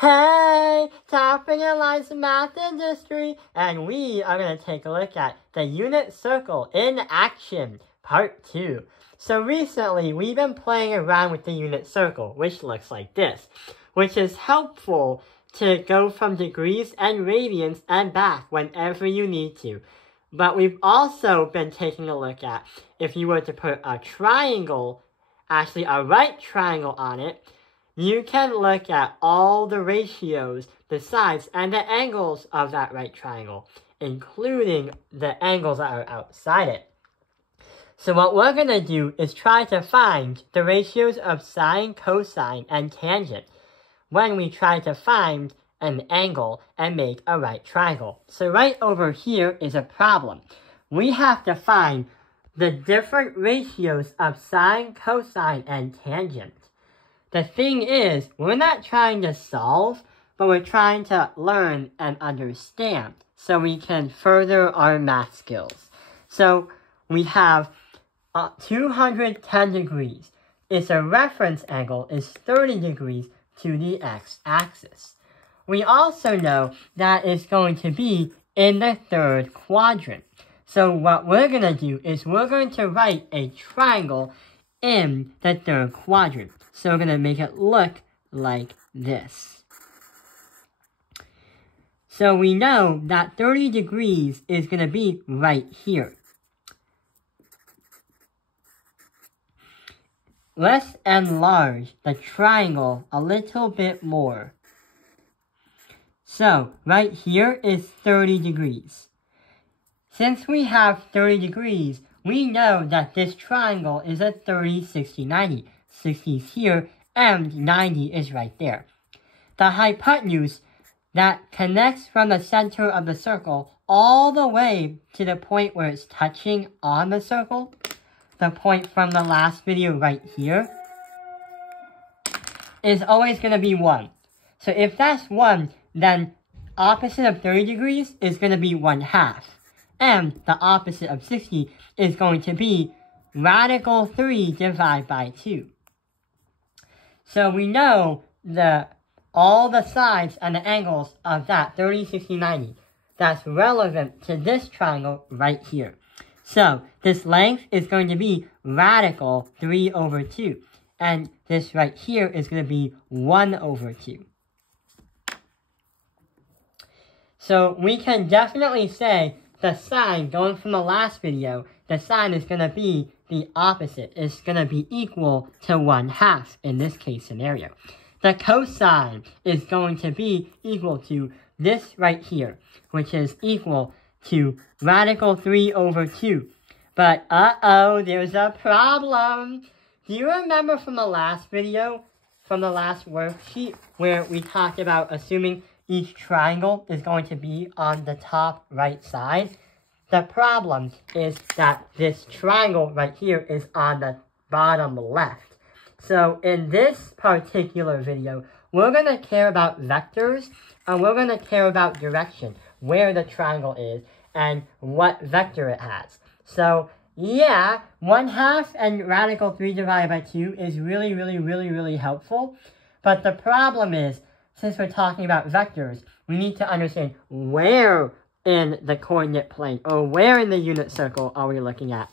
Hey, Topping Analyze Math Industry, and we are going to take a look at the unit circle in action, part 2. So recently, we've been playing around with the unit circle, which looks like this, which is helpful to go from degrees and radians and back whenever you need to. But we've also been taking a look at if you were to put a triangle, actually a right triangle on it, you can look at all the ratios, the sides, and the angles of that right triangle, including the angles that are outside it. So what we're going to do is try to find the ratios of sine, cosine, and tangent when we try to find an angle and make a right triangle. So right over here is a problem. We have to find the different ratios of sine, cosine, and tangent. The thing is, we're not trying to solve, but we're trying to learn and understand so we can further our math skills. So we have 210 degrees. Its a reference angle is 30 degrees to the x-axis. We also know that it's going to be in the third quadrant. So what we're going to do is we're going to write a triangle in the third quadrant. So we're going to make it look like this. So we know that 30 degrees is going to be right here. Let's enlarge the triangle a little bit more. So right here is 30 degrees. Since we have 30 degrees, we know that this triangle is a 30, 60, 90. 60 is here, and 90 is right there. The hypotenuse that connects from the center of the circle all the way to the point where it's touching on the circle, the point from the last video right here, is always going to be 1. So if that's 1, then opposite of 30 degrees is going to be 1/2. And the opposite of 60 is going to be radical 3 divided by 2. So we know all the sides and the angles of that 30, 60, 90. That's relevant to this triangle right here. So this length is going to be radical 3 over 2. And this right here is going to be 1 over 2. So we can definitely say the sine, going from the last video, the sine is going to be the opposite. It's going to be equal to 1/2 in this case scenario. The cosine is going to be equal to this right here, which is equal to radical 3 over 2. But there's a problem. Do you remember from the last video, from the last worksheet, where we talked about assuming each triangle is going to be on the top right side? The problem is that this triangle right here is on the bottom left. So in this particular video, we're going to care about vectors, and we're going to care about direction, where the triangle is, and what vector it has. So yeah, 1/2 and radical 3 divided by 2 is really helpful. But the problem is, since we're talking about vectors, we need to understand where in the coordinate plane, or where in the unit circle are we looking at.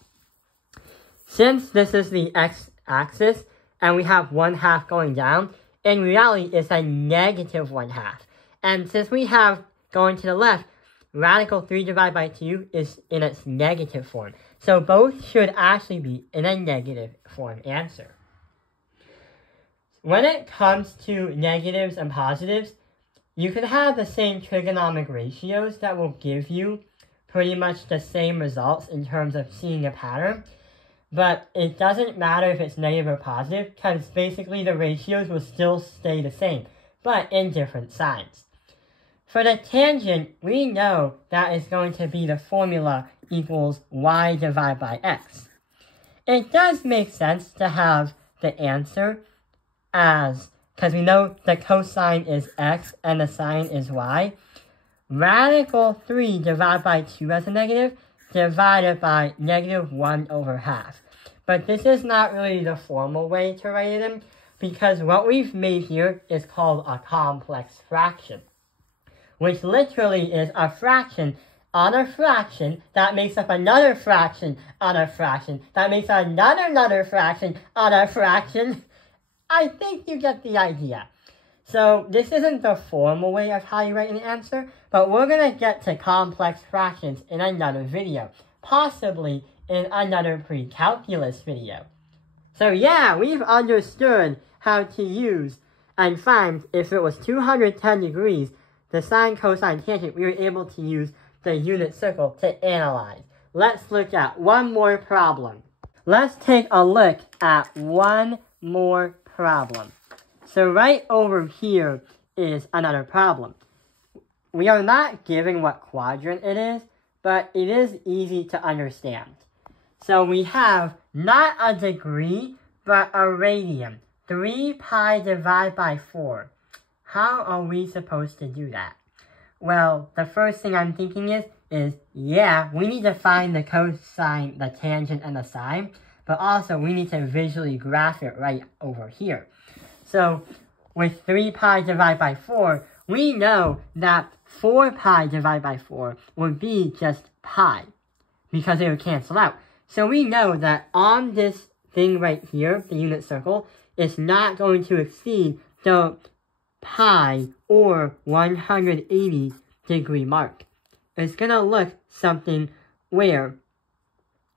Since this is the x-axis, and we have 1/2 going down, in reality it's a negative 1/2. And since we have, going to the left, radical 3 divided by 2 is in its negative form. So both should actually be in a negative form answer. When it comes to negatives and positives, you could have the same trigonometric ratios that will give you pretty much the same results in terms of seeing a pattern. But it doesn't matter if it's negative or positive, because basically the ratios will still stay the same, but in different signs. For the tangent, we know that is going to be the formula equals y divided by x. It does make sense to have the answer as, because we know the cosine is x and the sine is y. Radical 3 divided by 2 as a negative, divided by negative 1/2. But this is not really the formal way to write it in. because what we've made here is called a complex fraction, which literally is a fraction on a fraction that makes up another fraction on a fraction that makes another fraction on a fraction. I think you get the idea. So this isn't the formal way of how you write an answer, but we're going to get to complex fractions in another video, possibly in another pre-calculus video. So yeah, we've understood how to use and find if it was 210 degrees, the sine, cosine, tangent, we were able to use the unit circle to analyze. Let's look at one more problem. Let's take a look at one more problem. So right over here is another problem. We are not given what quadrant it is, but it is easy to understand. So we have not a degree, but a radian. 3 pi divided by 4. How are we supposed to do that? Well, the first thing I'm thinking is yeah, we need to find the cosine, the tangent, and the sine, but also we need to visually graph it right over here. So with 3 pi divided by 4, we know that 4 pi divided by 4 would be just pi, because it would cancel out. So we know that on this thing right here, the unit circle, is not going to exceed the pi or 180 degree mark. It's going to look something where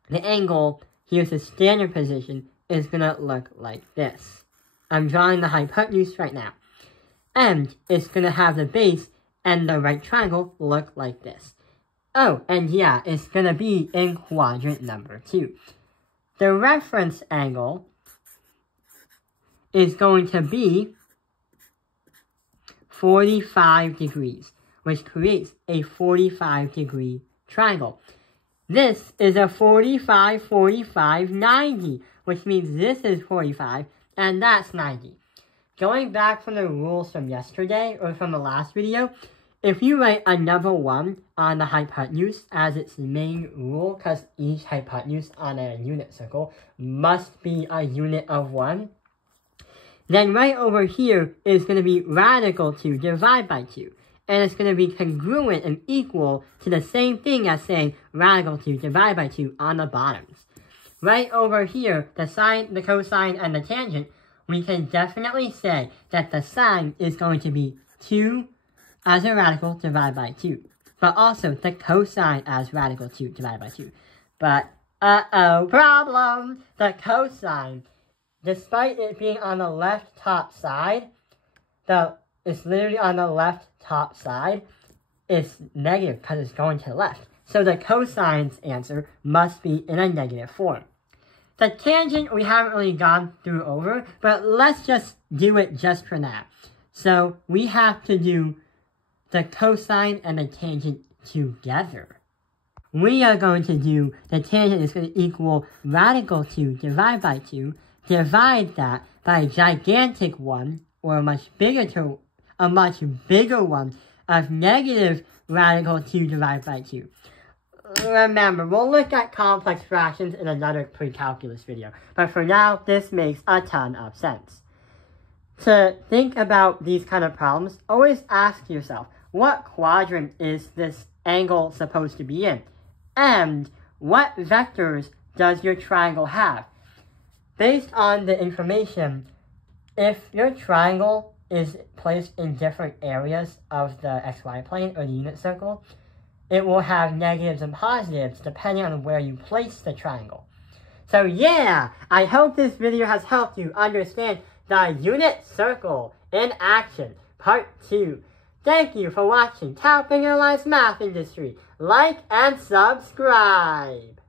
the angle, here's the standard position, is going to look like this. I'm drawing the hypotenuse right now. And it's going to have the base and the right triangle look like this. Oh, and yeah, it's going to be in quadrant number 2. The reference angle is going to be 45 degrees, which creates a 45 degree triangle. This is a 45, 45, 90, which means this is 45 and that's 90. Going back from the rules from yesterday, or from the last video, if you write a number 1 on the hypotenuse as its main rule, because each hypotenuse on a unit circle must be a unit of 1, then right over here is going to be radical 2 divided by 2. And it's going to be congruent and equal to the same thing as saying radical 2 divided by 2 on the bottoms. Right over here, the sine, the cosine, and the tangent, we can definitely say that the sine is going to be 2 as a radical divided by 2. But also the cosine as radical 2 divided by 2. But, problem! The cosine, despite it being on the left top side, it's literally on the left top side, it's negative because it's going to the left. So the cosine's answer must be in a negative form. The tangent we haven't really gone through over, but let's just do it just for now. So we have to do the cosine and the tangent together. We are going to do, the tangent is going to equal radical 2 divided by 2, divide that by a gigantic one, or a much bigger one, of negative radical 2 divided by 2. Remember, we'll look at complex fractions in another pre-calculus video, but for now, this makes a ton of sense. To think about these kind of problems, always ask yourself, what quadrant is this angle supposed to be in? And what vectors does your triangle have? Based on the information, if your triangle is placed in different areas of the xy plane or the unit circle, it will have negatives and positives depending on where you place the triangle. So yeah, I hope this video has helped you understand the unit circle in action, part 2. Thank you for watching Tao Fingerline's Math Industry. Like and subscribe!